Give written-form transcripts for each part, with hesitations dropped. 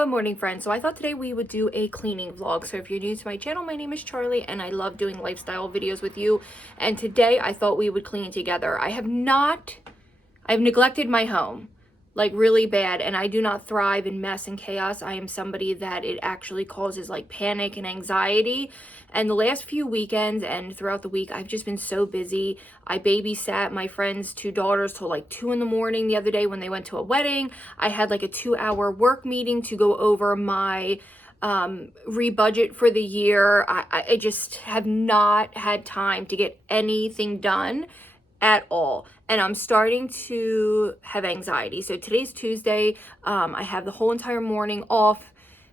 Good morning, friends. So I thought today we would do a cleaning vlog. So if you're new to my channel, my name is Charlie and I love doing lifestyle videos with you. And today I thought we would clean together. I've neglected my home like really bad, and I do not thrive in mess and chaos. I am somebody that it actually causes like panic and anxiety. And the last few weekends and throughout the week, I've just been so busy. I babysat my friend's two daughters till like 2 in the morning the other day when they went to a wedding. I had like a 2-hour work meeting to go over my rebudget for the year. I just have not had time to get anything done at all, and I'm starting to have anxiety. So today's Tuesday. I have the whole entire morning off.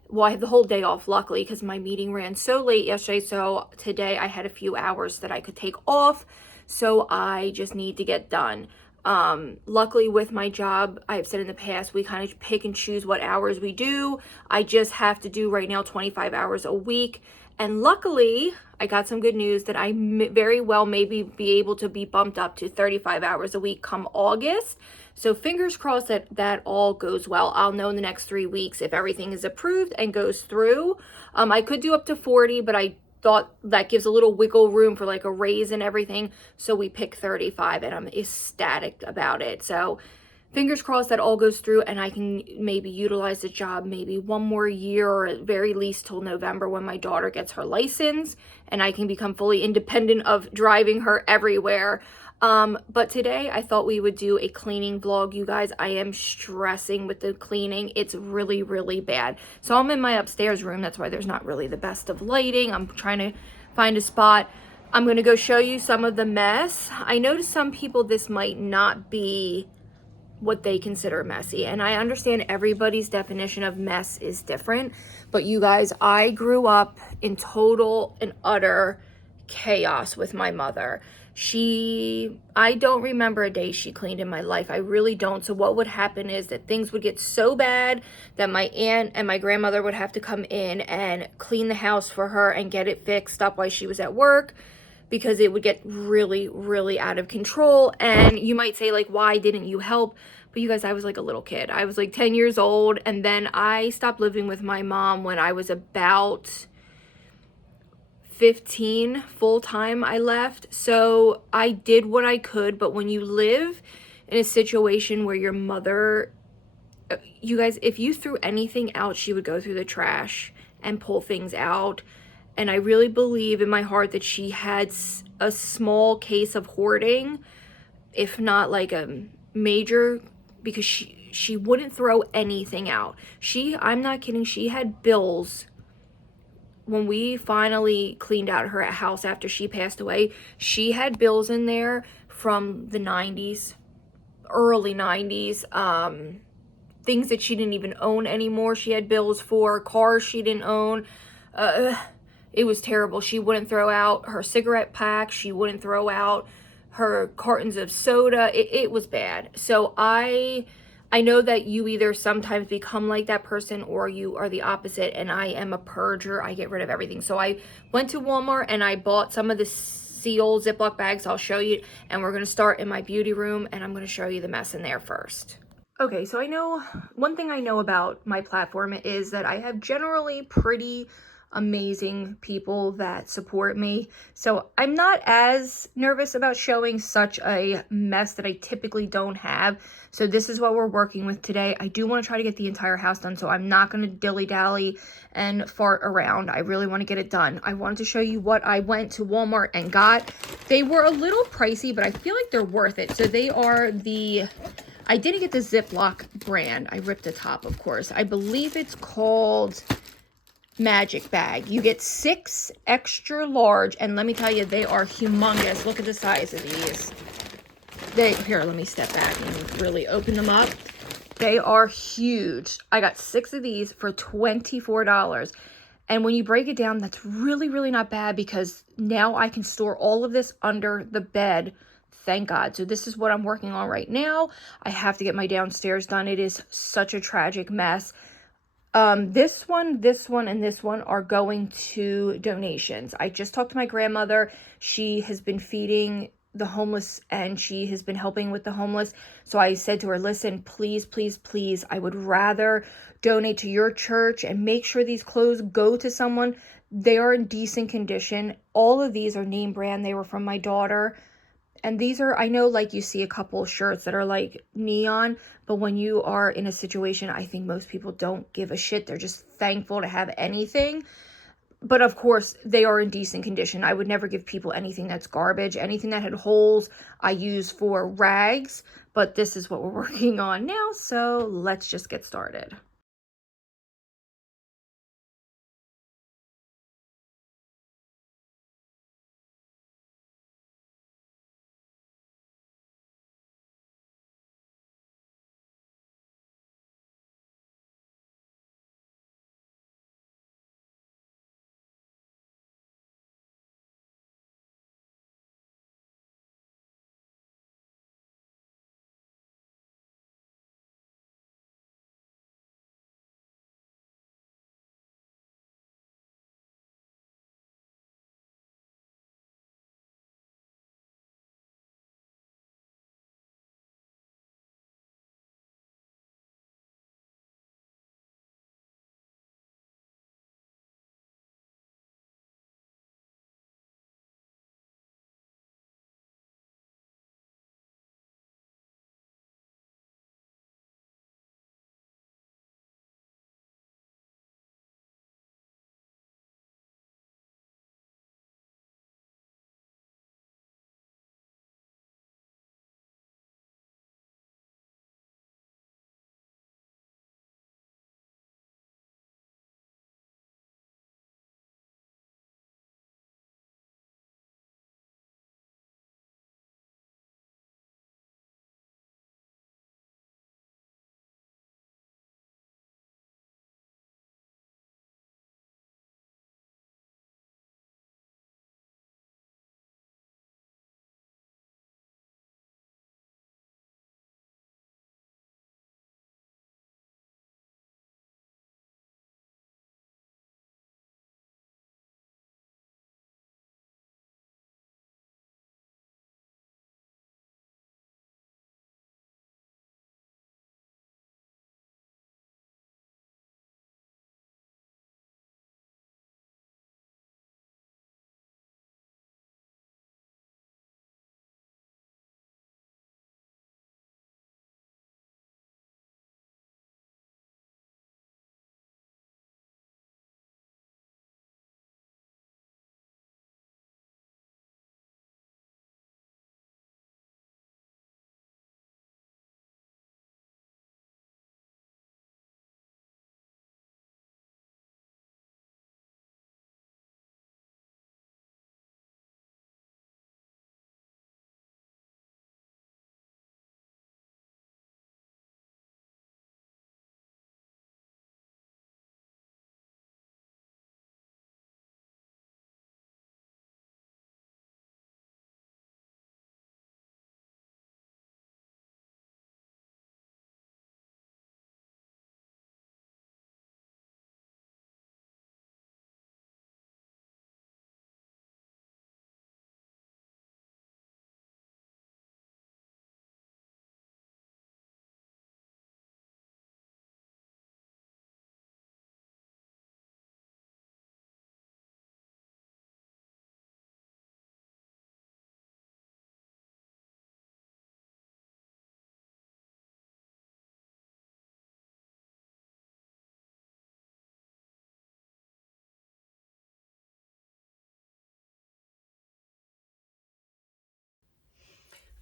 Well, I have the whole day off, luckily, because my meeting ran so late yesterday. So today I had a few hours that I could take off, so I just need to get done. Luckily with my job, I've said in the past, we kind of pick and choose what hours we do. I just have to do right now 25 hours a week. And luckily, I got some good news that I very well maybe be able to be bumped up to 35 hours a week come August. So fingers crossed that that all goes well. I'll know in the next 3 weeks if everything is approved and goes through. I could do up to 40, but I thought that gives a little wiggle room for like a raise and everything. So we picked 35 and I'm ecstatic about it. So fingers crossed that all goes through and I can maybe utilize the job maybe one more year, or at very least till November when my daughter gets her license and I can become fully independent of driving her everywhere. But today I thought we would do a cleaning vlog, you guys. I am stressing with the cleaning. It's really, really bad. So I'm in my upstairs room. That's why there's not really the best of lighting. I'm trying to find a spot. I'm going to go show you some of the mess. I know to some people this might not be what they consider messy, and I understand everybody's definition of mess is different, but you guys, I grew up in total and utter chaos with my mother. I don't remember a day she cleaned in my life. I really don't. So what would happen is that things would get so bad that my aunt and my grandmother would have to come in and clean the house for her and get it fixed up while she was at work, because it would get really, really out of control. And you might say, like, why didn't you help? But you guys, I was like a little kid. I was like 10 years old. And then I stopped living with my mom when I was about 15 full time. I left. So I did what I could. But when you live in a situation where your mother, you guys, if you threw anything out, she would go through the trash and pull things out. And I really believe in my heart that she had a small case of hoarding, if not like a major, because she wouldn't throw anything out. I'm not kidding, she had bills when we finally cleaned out her house after she passed away. She had bills in there from the 90s, early 90s, things that she didn't even own anymore. She had bills for cars she didn't own. It was terrible. She wouldn't throw out her cigarette packs. She wouldn't throw out her cartons of soda. It was bad. So I know that you either sometimes become like that person or you are the opposite, and I am a purger. I get rid of everything. So I went to Walmart and I bought some of the Seal Ziploc bags. I'll show you, and we're going to start in my beauty room and I'm going to show you the mess in there first. Okay, so I know one thing I know about my platform is that I have generally pretty amazing people that support me. So I'm not as nervous about showing such a mess that I typically don't have. So this is what we're working with today. I do want to try to get the entire house done, so I'm not going to dilly-dally and fart around. I really want to get it done. I wanted to show you what I went to Walmart and got. They were a little pricey, but I feel like they're worth it. So they are I didn't get the Ziploc brand. I ripped the top, of course. I believe it's called Magic Bag. You get 6 extra large, and let me tell you, they are humongous. Look at the size of these. Here, let me step back and really open them up. They are huge. I got 6 of these for $24. And when you break it down, that's really, really not bad, because now I can store all of this under the bed. Thank God. So this is what I'm working on right now. I have to get my downstairs done. It is such a tragic mess. This one, and this one are going to donations. I just talked to my grandmother. She has been feeding the homeless, and she has been helping with the homeless. So I said to her, listen, please, please, please, I would rather donate to your church and make sure these clothes go to someone. They are in decent condition. All of these are name brand. They were from my daughter. And these are, I know, like, you see a couple shirts that are like neon, but when you are in a situation, I think most people don't give a shit. They're just thankful to have anything. But of course, they are in decent condition. I would never give people anything that's garbage. Anything that had holes, I use for rags. But this is what we're working on now, so let's just get started.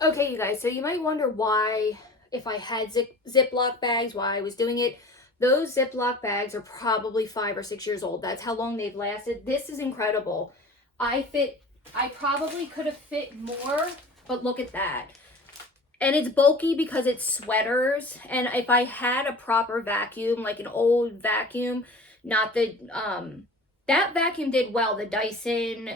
Okay, you guys, so you might wonder why, if I had Ziploc bags, why I was doing it. Those Ziploc bags are probably 5 or 6 years old. That's how long they've lasted. This is incredible. I probably could have fit more, but look at that. And it's bulky because it's sweaters. And if I had a proper vacuum, like an old vacuum, not the, that vacuum did well, the Dyson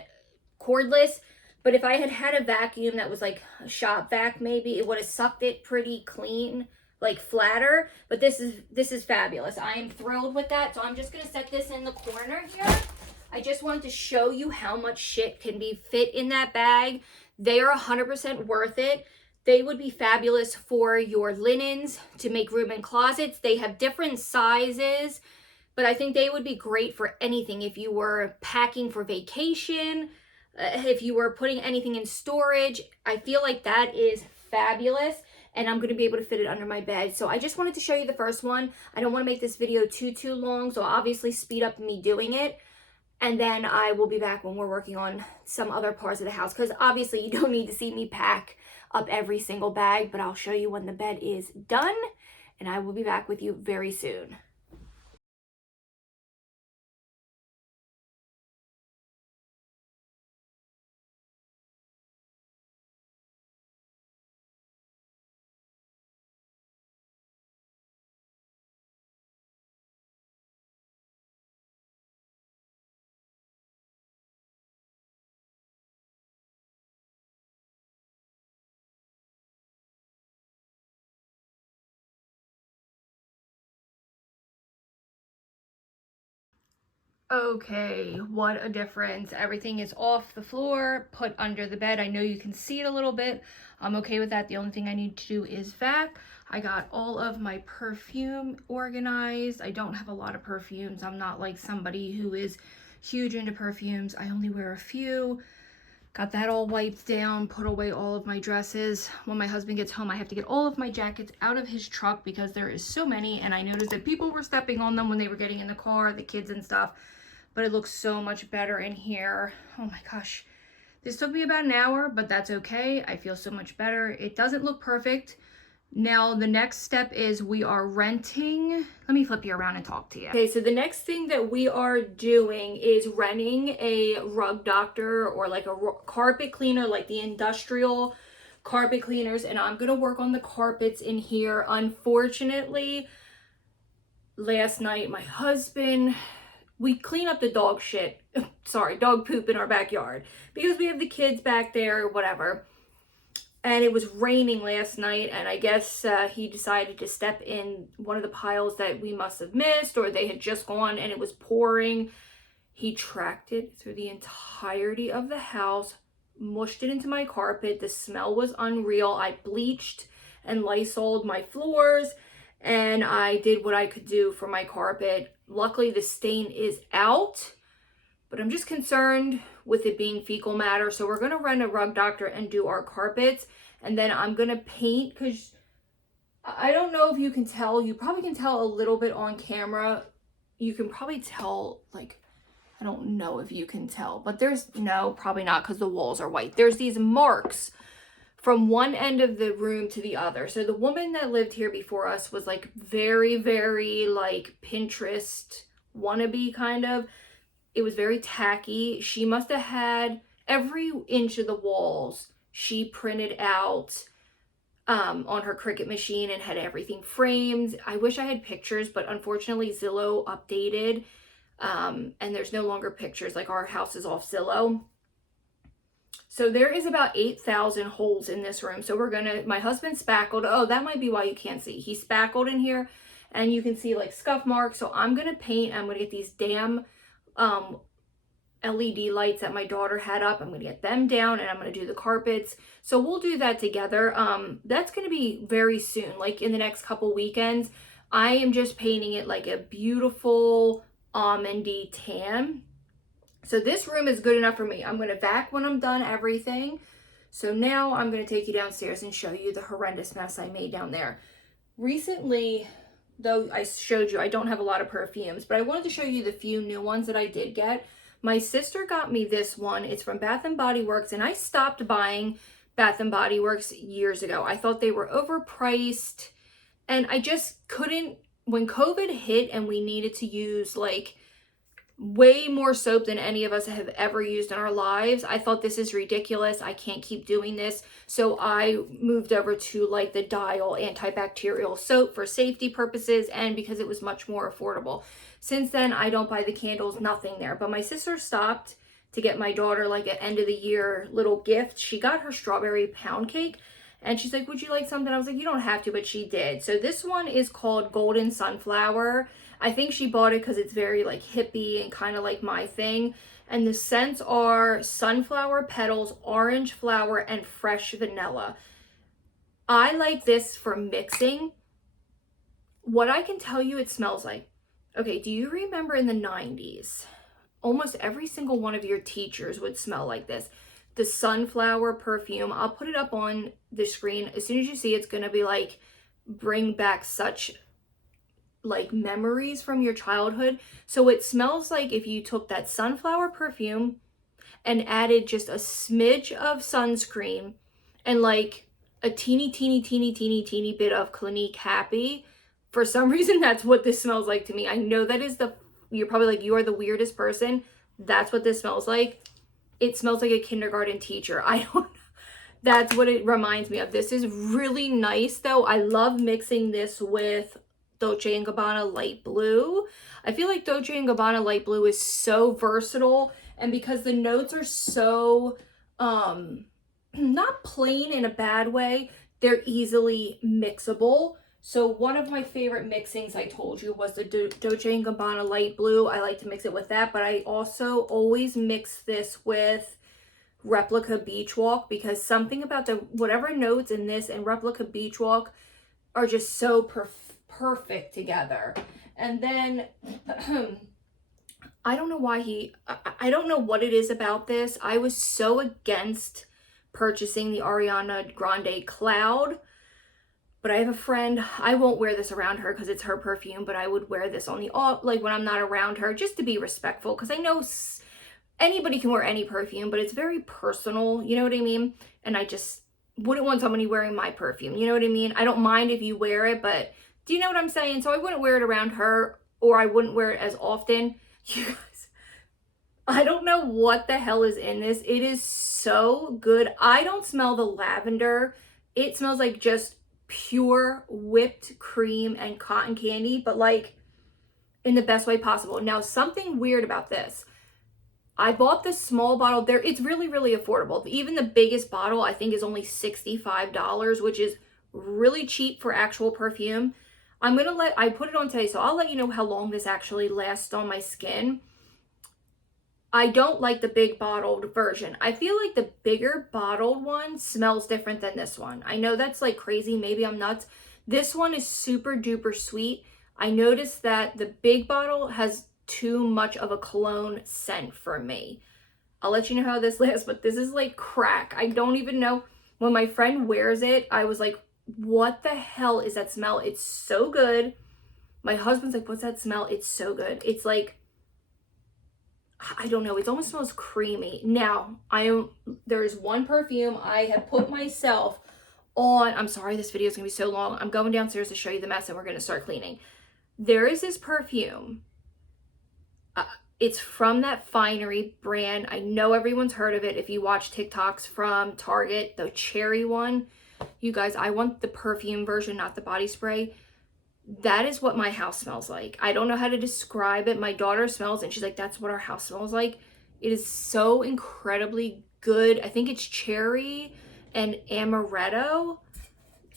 cordless. But if I had had a vacuum that was like a shop vac, maybe it would have sucked it pretty clean, like flatter. But this is fabulous. I am thrilled with that. So I'm just gonna set this in the corner here. I just wanted to show you how much shit can be fit in that bag. They are 100% worth it. They would be fabulous for your linens to make room in closets. They have different sizes, but I think they would be great for anything. If you were packing for vacation, if you were putting anything in storage, I feel like that is fabulous. And I'm going to be able to fit it under my bed. So I just wanted to show you the first one. I don't want to make this video too long, so I'll obviously speed up me doing it. And then I will be back when we're working on some other parts of the house, because obviously you don't need to see me pack up every single bag, but I'll show you when the bed is done, and I will be back with you very soon. Okay, what a difference. Everything is off the floor, put under the bed. I know you can see it a little bit. I'm okay with that. The only thing I need to do is vac. I got all of my perfume organized. I don't have a lot of perfumes. I'm not like somebody who is huge into perfumes. I only wear a few. Got that all wiped down, put away all of my dresses. When my husband gets home, I have to get all of my jackets out of his truck because there is so many, and I noticed that people were stepping on them when they were getting in the car, the kids and stuff. But it looks so much better in here. Oh my gosh. This took me about an hour, but that's okay. I feel so much better. It doesn't look perfect. Now, the next step is we are renting. Let me flip you around and talk to you. Okay, so the next thing that we are doing is renting a rug doctor or like a carpet cleaner, like the industrial carpet cleaners. And I'm going to work on the carpets in here. Unfortunately, last night, my husband... we clean up the dog shit, sorry, dog poop in our backyard because we have the kids back there, whatever. And it was raining last night, and I guess he decided to step in one of the piles that we must have missed, or they had just gone and it was pouring. He tracked it through the entirety of the house, mushed it into my carpet. The smell was unreal. I bleached and Lysoled my floors, and I did what I could do for my carpet. Luckily, the stain is out, but I'm just concerned with it being fecal matter. So we're going to rent a rug doctor and do our carpets. And then I'm going to paint, because I don't know if you can tell. You probably can tell a little bit on camera. You can probably tell, like, I don't know if you can tell, but no, probably not, because the walls are white. There's these marks from one end of the room to the other. So the woman that lived here before us was like very like Pinterest wannabe kind of. It was very tacky. She must have had every inch of the walls she printed out on her Cricut machine and had everything framed. I wish I had pictures, but unfortunately Zillow updated and there's no longer pictures. Like, our house is off Zillow. So there is about 8,000 holes in this room. So my husband spackled. Oh, that might be why you can't see. He spackled in here and you can see like scuff marks. So I'm going to paint. I'm going to get these damn LED lights that my daughter had up. I'm going to get them down and I'm going to do the carpets. So we'll do that together. That's going to be very soon, like in the next couple weekends. I am just painting it like a beautiful almondy tan. So this room is good enough for me. I'm going to vac when I'm done everything. So now I'm going to take you downstairs and show you the horrendous mess I made down there. Recently, though I showed you, I don't have a lot of perfumes, but I wanted to show you the few new ones that I did get. My sister got me this one. It's from Bath & Body Works, and I stopped buying Bath & Body Works years ago. I thought they were overpriced, and I just couldn't. When COVID hit and we needed to use like way more soap than any of us have ever used in our lives, I thought, this is ridiculous. I can't keep doing this. So I moved over to like the Dial antibacterial soap for safety purposes and because it was much more affordable. Since then, I don't buy the candles, nothing there. But my sister stopped to get my daughter like an end of the year little gift. She got her strawberry pound cake and she's like, would you like something? I was like, you don't have to, but she did. So this one is called Golden Sunflower. I think she bought it because it's very like hippie and kind of like my thing. And the scents are sunflower petals, orange flower, and fresh vanilla. I like this for mixing. What I can tell you it smells like. Okay, do you remember in the 90s? Almost every single one of your teachers would smell like this. The sunflower perfume. I'll put it up on the screen. As soon as you see it's going to be like, bring back such like memories from your childhood. So it smells like if you took that sunflower perfume and added just a smidge of sunscreen and like a teeny bit of Clinique Happy. For some reason, that's what this smells like to me. I know that is you're probably like, you are the weirdest person. That's what this smells like. It smells like a kindergarten teacher. I don't know. That's what it reminds me of. This is really nice though. I love mixing this with Dolce & Gabbana Light Blue. I feel like Dolce & Gabbana Light Blue is so versatile, and because the notes are so not plain in a bad way, they're easily mixable. So one of my favorite mixings I told you was the Dolce & Gabbana Light Blue. I like to mix it with that, but I also always mix this with Replica Beach Walk, because something about the whatever notes in this and Replica Beach Walk are just so perfect together. And then I don't know why I don't know what it is about this. I was so against purchasing the Ariana Grande Cloud, but I have a friend, I won't wear this around her because it's her perfume, but I would wear this on the off, like when I'm not around her, just to be respectful, because I know anybody can wear any perfume, but it's very personal, you know what I mean? And I just wouldn't want somebody wearing my perfume, you know what I mean? I don't mind if you wear it, but do you know what I'm saying? So I wouldn't wear it around her, or I wouldn't wear it as often. You guys, I don't know what the hell is in this. It is so good. I don't smell the lavender. It smells like just pure whipped cream and cotton candy, but like in the best way possible. Now, something weird about this. I bought this small bottle there. It's really, really affordable. Even the biggest bottle I think is only $65, which is really cheap for actual perfume. I put it on today, so I'll let you know how long this actually lasts on my skin. I don't like the big bottled version. I feel like the bigger bottled one smells different than this one. I know that's like crazy. Maybe I'm nuts. This one is super duper sweet. I noticed that the big bottle has too much of a cologne scent for me. I'll let you know how this lasts, but this is like crack. I don't even know. When my friend wears it, I was like, what the hell is that smell? It's so good. My husband's like, what's that smell? It's so good. It's like, I don't know. It almost smells creamy. Now, there is one perfume I have put myself on. I'm sorry, this video is going to be so long. I'm going downstairs to show you the mess and we're going to start cleaning. There is this perfume. It's from that Finery brand. I know everyone's heard of it if you watch TikToks from Target, the cherry one. You guys, I want the perfume version, not the body spray. That is what my house smells like. I don't know how to describe it. My daughter smells it and she's like, that's what our house smells like. It is so incredibly good. I think it's cherry and amaretto.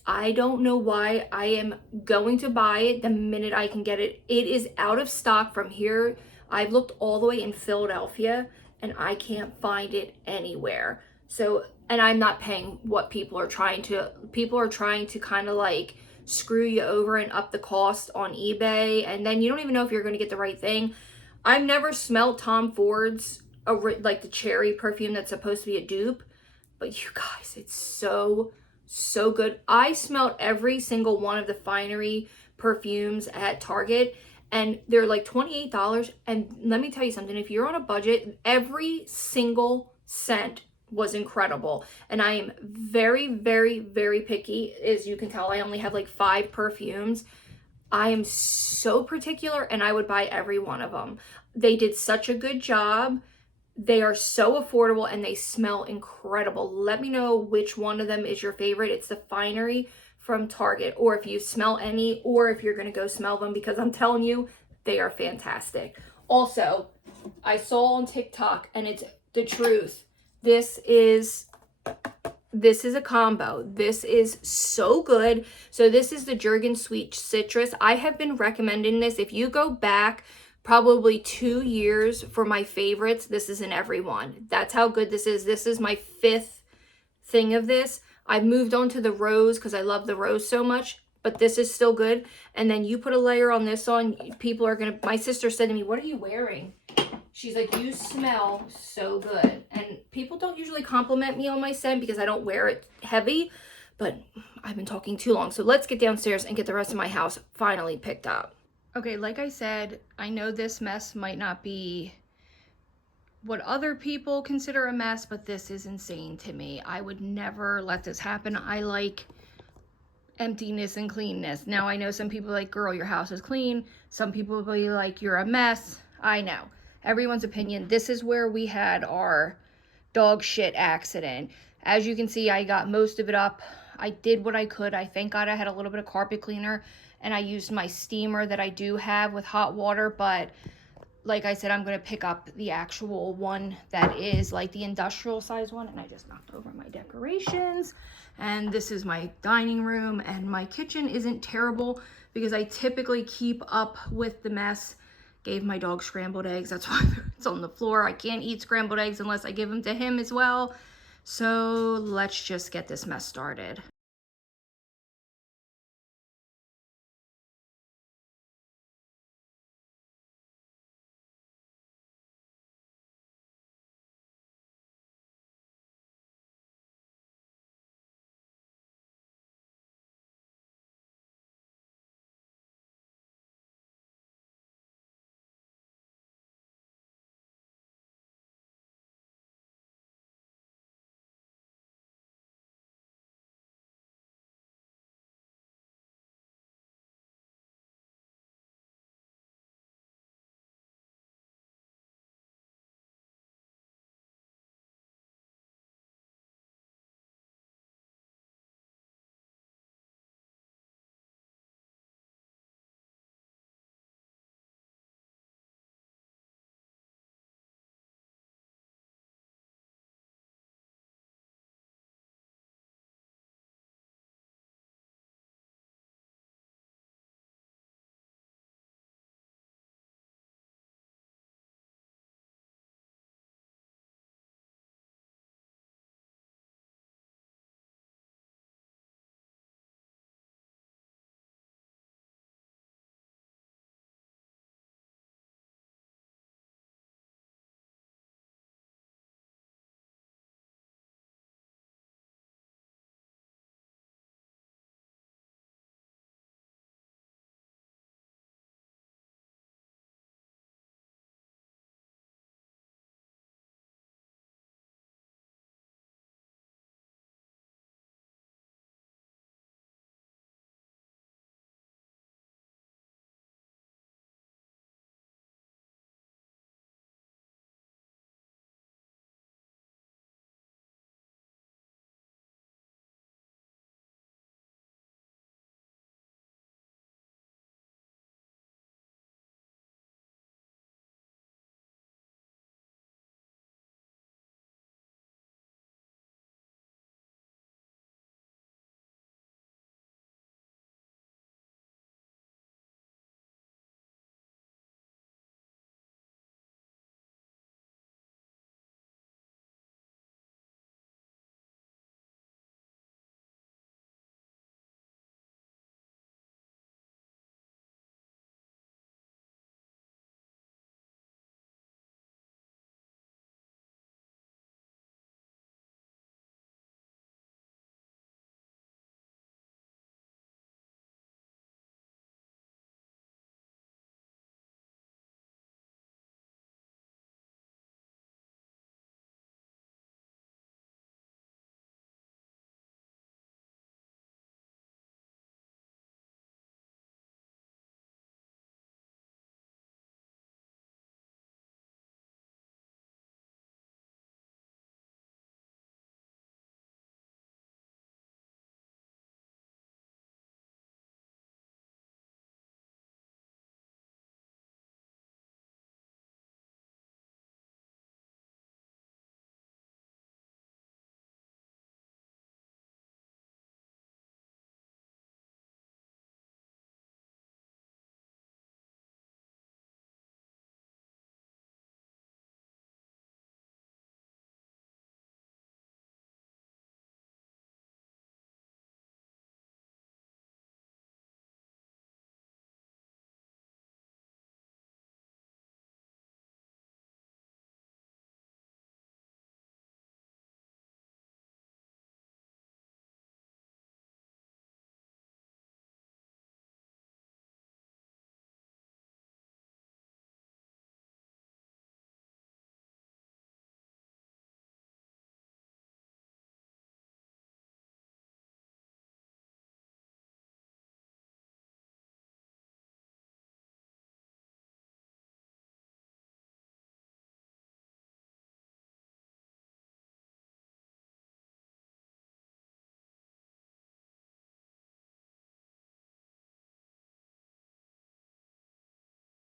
I don't know why. I am going to buy it the minute I can get it. It is out of stock from here. I've looked all the way in Philadelphia and I can't find it anywhere. So, and I'm not paying what people are trying to kind of like screw you over and up the cost on eBay. And then you don't even know if you're going to get the right thing. I've never smelled Tom Ford's, like the cherry perfume that's supposed to be a dupe. But you guys, it's so good. I smelled every single one of the Finery perfumes at Target. And they're like $28. And let me tell you something. If you're on a budget, every single scent was incredible. And I am very, very, very picky. As you can tell, I only have like 5 perfumes. I am so particular and I would buy every one of them. They did such a good job. They are so affordable and they smell incredible. Let me know which one of them is your favorite. It's the Finery from Target, or if you smell any, or if you're going to go smell them, because I'm telling you, they are fantastic. Also, I saw on TikTok, and it's the truth. This is this is a combo. This is so good. So this is the Jergens Sweet Citrus. I have been recommending this. If you go back probably 2 years for my favorites, this is in every one. That's how good this is. This is my 5th thing of this. I've moved on to the rose because I love the rose so much, but this is still good. And then you put a layer on this on, people are gonna, my sister said to me, what are you wearing? She's like, you smell so good. And people don't usually compliment me on my scent because I don't wear it heavy, but I've been talking too long. So let's get downstairs and get the rest of my house finally picked up. Okay, like I said, I know this mess might not be what other people consider a mess, but this is insane to me. I would never let this happen. I like emptiness and cleanness. Now, I know some people are like, girl, your house is clean. Some people will be like, you're a mess. I know. Everyone's opinion. This is where we had our dog shit accident. As you can see, I got most of it up. I did what I could. I thank God I had a little bit of carpet cleaner and I used my steamer that I do have with hot water, but like I said, I'm going to pick up the actual one that is like the industrial size one. And I just knocked over my decorations. And this is my dining room, and my kitchen isn't terrible because I typically keep up with the mess. Gave my dog scrambled eggs. That's why it's on the floor. I can't eat scrambled eggs unless I give them to him as well. So let's just get this mess started.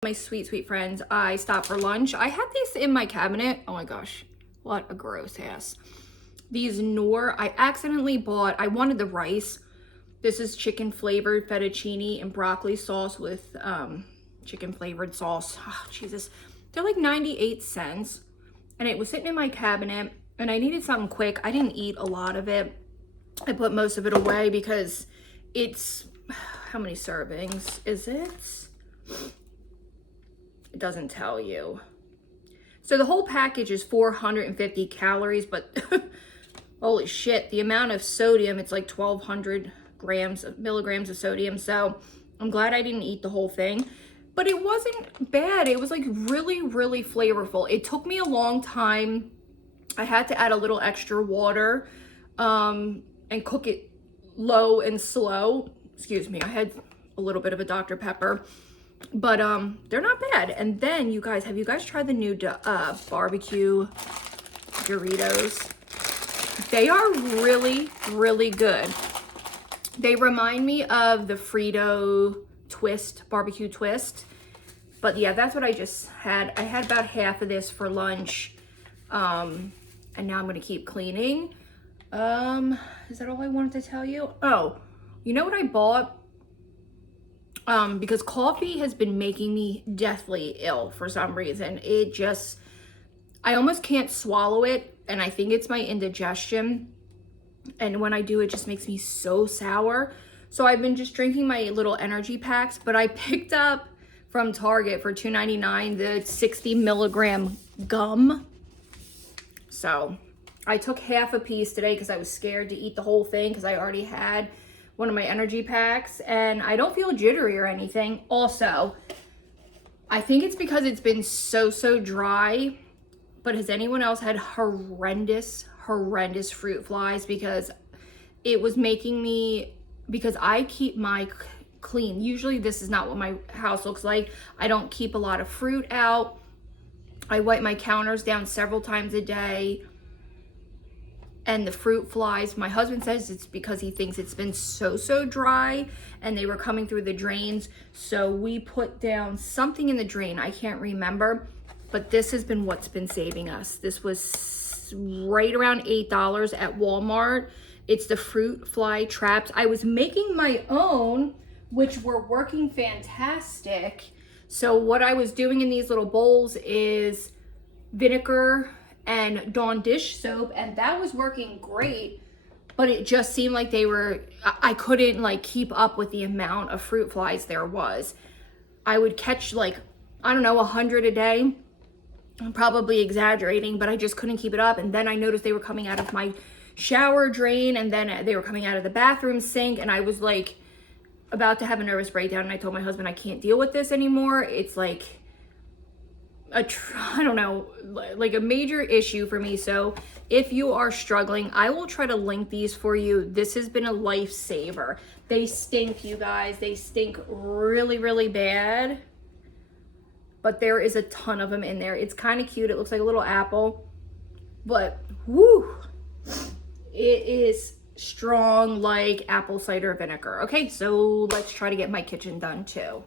My sweet, sweet friends, I stopped for lunch. I had these in my cabinet. Oh my gosh, what a gross ass. These Knorr, I accidentally bought, I wanted the rice. This is chicken flavored fettuccine and broccoli sauce with chicken flavored sauce. Oh, Jesus. They're like 98 cents. And it was sitting in my cabinet and I needed something quick. I didn't eat a lot of it. I put most of it away because it's, how many servings is it? It doesn't tell you. So the whole package is 450 calories, but holy shit, the amount of sodium, it's like 1200 milligrams of sodium. So I'm glad I didn't eat the whole thing, but it wasn't bad. It was like really, really flavorful. It took me a long time. I had to add a little extra water and cook it low and slow. Excuse me, I had a little bit of a Dr. Pepper. But they're not bad. And then you guys, have you guys tried the new barbecue Doritos? They are really, really good. They remind me of the Frito Twist, barbecue twist. But yeah, that's what I just had. I had about half of this for lunch. And now I'm gonna keep cleaning. Is that all I wanted to tell you? Oh, you know what I bought? Because coffee has been making me deathly ill for some reason. It just, I almost can't swallow it, and I think it's my indigestion. And when I do, it just makes me so sour. So I've been just drinking my little energy packs, but I picked up from Target for $2.99 the 60 milligram gum. So I took half a piece today because I was scared to eat the whole thing because I already had one of my energy packs and I don't feel jittery or anything. Also, I think it's because it's been so dry, but has anyone else had horrendous fruit flies? Because it was making me, because I keep my clean. Usually this is not what my house looks like. I don't keep a lot of fruit out. I wipe my counters down several times a day. And the fruit flies, my husband says it's because he thinks it's been so dry and they were coming through the drains. So we put down something in the drain. I can't remember, but this has been what's been saving us. This was right around $8 at Walmart. It's the fruit fly traps. I was making my own, which were working fantastic. So what I was doing in these little bowls is vinegar and Dawn dish soap, and that was working great, but it just seemed like I couldn't like keep up with the amount of fruit flies there was. I would catch like, I don't know, 100 a day. I'm probably exaggerating, but I just couldn't keep it up. And then I noticed they were coming out of my shower drain, and then they were coming out of the bathroom sink, and I was like about to have a nervous breakdown, and I told my husband I can't deal with this anymore. It's like I don't know, like a major issue for me. So if you are struggling, I will try to link these for you. This has been a lifesaver. They stink, you guys. They stink really bad, but there is a ton of them in there. It's kind of cute. It looks like a little apple, but whoo, it is strong like apple cider vinegar. Okay, so let's try to get my kitchen done too.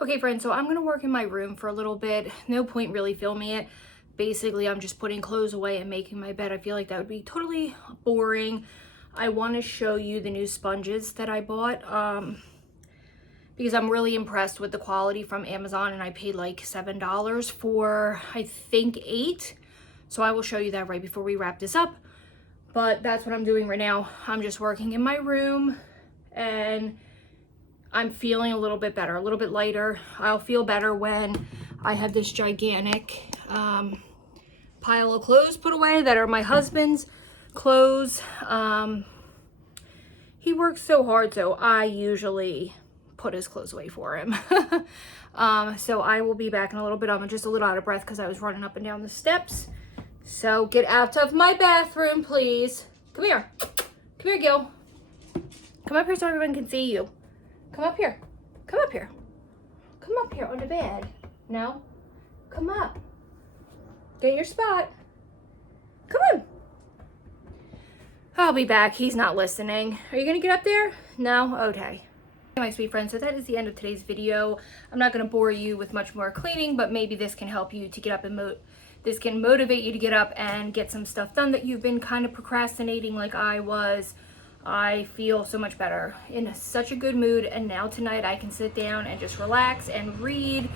Okay, friends, so I'm gonna work in my room for a little bit. No point really filming it. Basically, I'm just putting clothes away and making my bed. I feel like that would be totally boring. I want to show you the new sponges that I bought because I'm really impressed with the quality from Amazon, and I paid like $7 for, I think, 8. So I will show you that right before we wrap this up. But that's what I'm doing right now. I'm just working in my room, and I'm feeling a little bit better, a little bit lighter. I'll feel better when I have this gigantic pile of clothes put away that are my husband's clothes. He works so hard, so I usually put his clothes away for him. So I will be back in a little bit. I'm just a little out of breath because I was running up and down the steps. So get out of my bathroom, please. Come here. Come here, Gil. Come up here so everyone can see you. Come up here. Come up here. Come up here on the bed. No? Come up. Get your spot. Come on. I'll be back. He's not listening. Are you going to get up there? No? Okay. My sweet friends, so that is the end of today's video. I'm not going to bore you with much more cleaning, but maybe this can help you to get up and this can motivate you to get up and get some stuff done that you've been kind of procrastinating like I was. I feel so much better, in such a good mood, and now tonight I can sit down and just relax and read,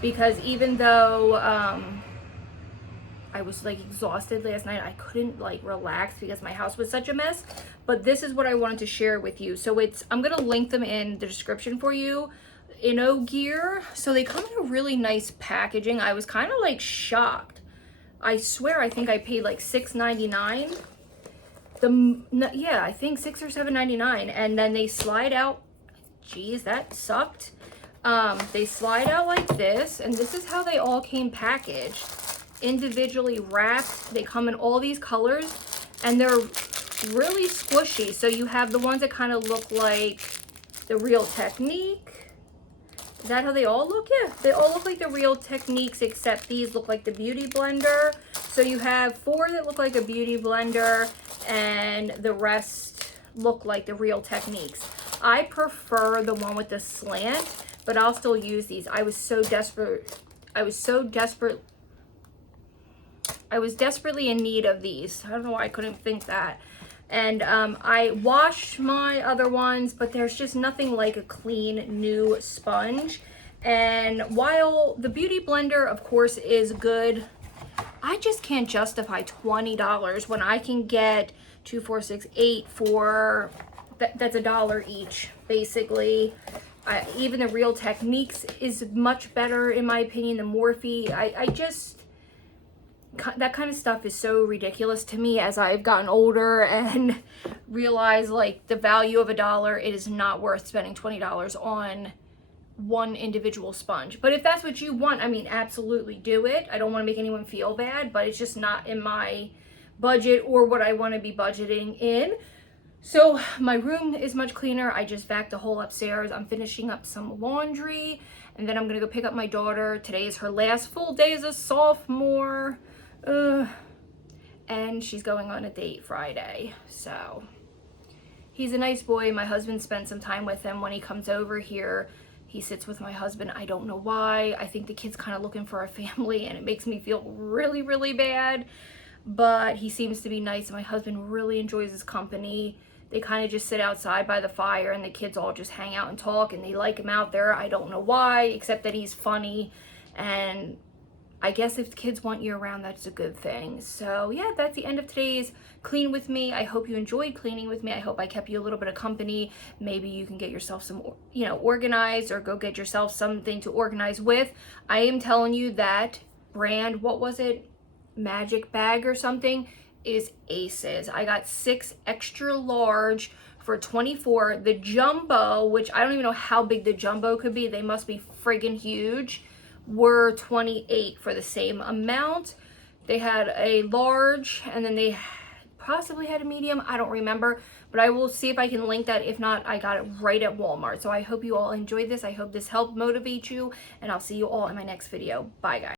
because even though I was like exhausted last night, I couldn't like relax because my house was such a mess. But this is what I wanted to share with you. So I'm gonna link them in the description for you. InnoGear. So they come in a really nice packaging. I was kind of like shocked. I swear I think I paid like $6.99. Yeah, I think $6 or $7.99, and then they slide out. Geez, that sucked. They slide out like this, and this is how they all came packaged, individually wrapped. They come in all these colors, and they're really squishy. So you have the ones that kind of look like the Real Technique. Is that how they all look? Yeah, they all look like the Real Techniques, except these look like the Beauty Blender. So you have 4 that look like a Beauty Blender, and the rest look like the Real Techniques. I prefer the one with the slant, but I'll still use these. I was desperately in need of these. I don't know why I couldn't think that. And I washed my other ones, but there's just nothing like a clean new sponge. And while the Beauty Blender, of course, is good, I just can't justify $20 when I can get 2, 4, 6, 8 for that's $1 each, basically. Even the Real Techniques is much better in my opinion. The Morphe, I just, that kind of stuff is so ridiculous to me as I've gotten older and realize like the value of $1. It is not worth spending $20 on one individual sponge. But if that's what you want, I mean, absolutely do it. I don't want to make anyone feel bad, but it's just not in my budget or what I want to be budgeting in. So my room is much cleaner. I just vacuumed the whole upstairs. I'm finishing up some laundry, and then I'm gonna go pick up my daughter. Today is her last full day as a sophomore, and she's going on a date Friday. So he's a nice boy. My husband spent some time with him. When he comes over here, he sits with my husband. I don't know why. I think the kid's kind of looking for a family, and it makes me feel really, really bad. But he seems to be nice. My husband really enjoys his company. They kind of just sit outside by the fire, and the kids all just hang out and talk, and they like him out there. I don't know why, except that he's funny. And I guess if the kids want you around, that's a good thing. So yeah, that's the end of today's Clean With Me. I hope you enjoyed cleaning with me. I hope I kept you a little bit of company. Maybe you can get yourself some, organized, or go get yourself something to organize with. I am telling you that brand, what was it? Magic Bag or something, is aces. I got 6 extra large for $24. The jumbo, which I don't even know how big the jumbo could be, they must be friggin' huge, were $28 for the same amount. They had a large, and then they possibly had a medium. I don't remember, but I will see if I can link that. If not, I got it right at Walmart. So I hope you all enjoyed this. I hope this helped motivate you, and I'll see you all in my next video. Bye, guys.